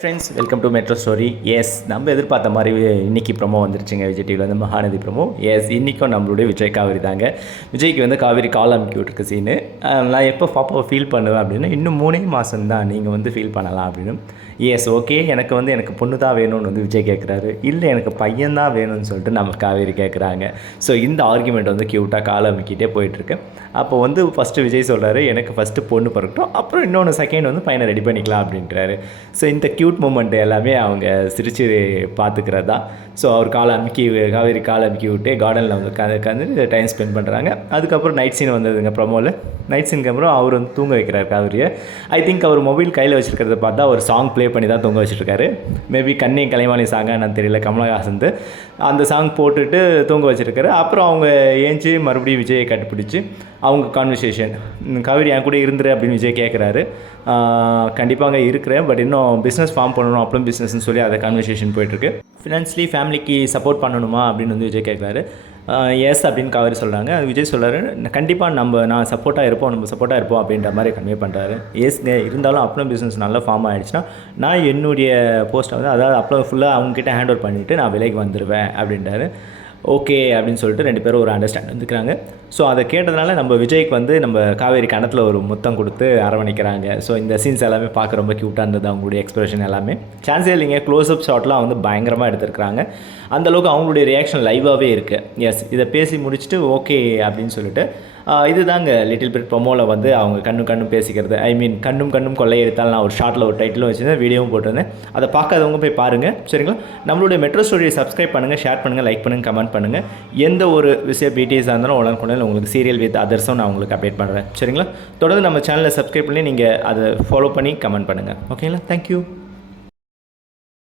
Friends welcome to metro story S நம்ம எதிர்பார்த்த மாதிரி இன்னைக்கு ப்ரமோ வந்துருச்சுங்க. விஜய் டிவியில் வந்து மகாநதி ப்ரமோ எஸ் இன்றைக்கும் நம்மளுடைய விஜய் காவேரி தாங்க. விஜய்க்கு வந்து காவேரி கால் அமுக்கி விட்டுருக்கு சீனு நான் எப்போ பாப்பாவை ஃபீல் பண்ணுவேன் அப்படின்னா இன்னும் மூணே மாதம் தான் நீங்கள் வந்து ஃபீல் பண்ணலாம் அப்படின்னு எஸ் ஓகே எனக்கு வந்து எனக்கு பொண்ணு தான் வேணும்னு வந்து விஜய் கேட்குறாரு இல்லை எனக்கு பையன் தான் வேணும்னு சொல்லிட்டு நம்ம காவேரி கேட்குறாங்க ஸோ இந்த ஆர்குமெண்ட் வந்து க்யூட்டாக கால் அமுக்கிட்டே போயிட்டுருக்கு. அப்போ வந்து ஃபஸ்ட்டு விஜய் சொல்கிறாரு எனக்கு ஃபஸ்ட்டு பொண்ணு பிறக்கட்டும். அப்புறம் இன்னொன்று செகண்ட் வந்து பையனை ரெடி பண்ணிக்கலாம் அப்படின்றாரு. ஸோ இந்த க்யூ க்யூட் மூமெண்ட் எல்லாமே அவங்க சிரித்து பார்த்துக்கிறது? தான் ஸோ அவர் காலை அமுக்கி காவேரி காலை அமுக்கி விட்டு கார்டனில் வந்து உட்காந்து உட்காந்து டைம் ஸ்பெண்ட் பண்ணுறாங்க அதுக்கப்புறம் நைட் சீன் வந்ததுங்க ப்ரமோவில் நைட் சீனுக்கு அப்புறம் அவர் வந்து தூங்க வைக்கிறார் காவிரியை. ஐ திங்க் அவர் மொபைல் கையில் வச்சுருக்கிறத பார்த்தா ஒரு சாங் ப்ளே பண்ணி தான் தூங்க வச்சுருக்காரு. மேபி கண்ணே கலைவாணி சாங்கா நான் தெரியல கமலஹாசன் அந்த சாங் போட்டுட்டு தூங்க வச்சுருக்காரு. அப்புறம் அவங்க ஏஞ்சி மறுபடியும் விஜயை கண்டுபிடிச்சி அவங்க கான்வர்சேஷன் காவிரி என் கூட இருந்துரு அப்படின்னு விஜய் கேட்குறாரு கண்டிப்பாக அங்கே இருக்கிறேன் பட் இன்னும் பிஸ்னஸ் ஃபார்ம் பண்ணணும் அப்புறம் பிஸ்னஸ்னு சொல்லி அதை கான்வர்சேஷன் போயிட்டுருக்கு. ஃபினான்ஸ்லி ஃபேமிலி ஃபேமிலிக்கு சப்போர்ட் பண்ணணுமா அப்படின்னு வந்து விஜய் கேட்குறாரு எஸ் அப்படின்னு காவேரி சொல்கிறாங்க அது விஜய் சொல்கிறாரு கண்டிப்பாக நம்ம நான் சப்போர்ட்டாக இருப்போம் நம்ம சப்போர்ட்டாக இருப்போம் அப்படின்ற மாதிரி கன்வே பண்ணுறாரு எஸ்ங்க இருந்தாலும் அப்ளோ பிஸ்னஸ் நல்லா ஃபார்ம் ஆகிடுச்சுன்னா நான் என்னுடைய போஸ்ட்டை வந்து அதாவது அப்ளோ ஃபுல்லாக அவங்ககிட்ட ஹேண்ட் ஓவர் பண்ணிவிட்டு நான் விலைக்கு வந்துடுவேன் அப்படின்றாரு. ஓகே அப்படின்னு சொல்லிட்டு ரெண்டு பேரும் ஒரு அண்டர்ஸ்டாண்ட் வந்துக்கிறாங்க. ஸோ அதை கேட்டதுனால நம்ம விஜய்க்கு வந்து நம்ம காவேரி கணத்தில் ஒரு முத்தம் கொடுத்து அரவணைக்கிறாங்க. ஸோ இந்த சீன்ஸ் எல்லாமே பார்க்க ரொம்ப க்யூட்டாக இருந்தது அவங்களுடைய எக்ஸ்பிரஷன் எல்லாமே. சான்ஸே இல்லைங்க க்ளோஸ்அப் ஷாட்லாம் வந்து பயங்கரமாக எடுத்திருக்கிறாங்க. அந்தளவுக்கு அவங்களுடைய ரியாக்ஷன் லைவாகவே இருக்குது எஸ் இதை பேசி முடிச்சுட்டு ஓகே அப்படின்னு சொல்லிட்டு இதுதாங்க லிட்டில் பிட் ப்ரொமோவில் வந்து அவங்க கண்ணும் கண்ணும் பேசிக்கிறது. ஐ மீன் கண்ணும் கண்ணும் கொள்ளை எடுத்தால் நான் ஒரு ஷார்ட்டில் ஒரு டைட்டிலும் வச்சுருந்தேன் வீடியோவும் போட்டிருந்தேன். அதை பார்க்காதவங்க போய் பாருங்கள் சரிங்களா? நம்மளுடைய மெட்ரோ ஸ்டோரியை சப்ஸ்கிரைப் பண்ணுங்கள் ஷேர் பண்ணுங்கள் லைக் பண்ணுங்கள் கமெண்ட் பண்ணுங்கள் எந்த ஒரு விஷயம் பிடிஎஸாக இருந்தாலும் உடனுக்குடன் உங்களுக்கு சீரியல் வித் அதர்ஸும் நான் உங்களுக்கு அப்டேட் பண்ணுறேன் சரிங்களா? தொடர்ந்து நம்ம சேனலை சப்ஸ்கிரைப் பண்ணி நீங்கள் அதை ஃபாலோ பண்ணி கமெண்ட் பண்ணுங்கள் ஓகேங்களா தேங்க்யூ